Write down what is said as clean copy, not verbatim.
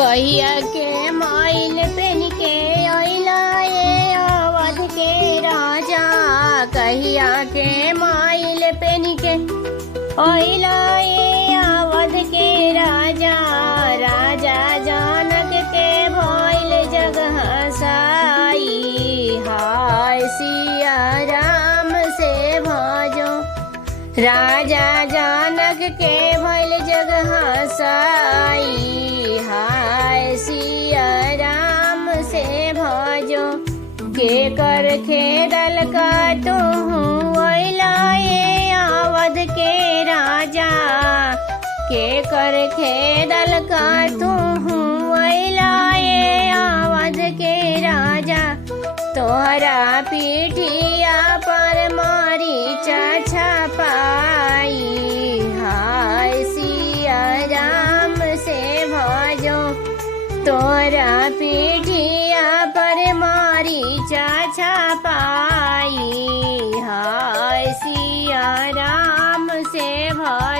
कहिया के माइल पेन के अइला ये अवध के राजा। कहिया के माइल पेन के अइला ये अवध के राजा। राजा जनक के भइल जग हसाई। हाय सिया राम से भजो। राजा जनक के भइल जग हसाई। हाय सिया राम से भजो। के कर खेदल का तुहू अइला ये अवध के राजा। के कर खेदल का तुहू अइला ये अवध के राजा। तोहरा पीठिया पर मारी चाचा पाई। हाय सिया राम से भजो। तोहरा पीठिया पर मारी चाचा पाई। हाय सिया राम से भजो।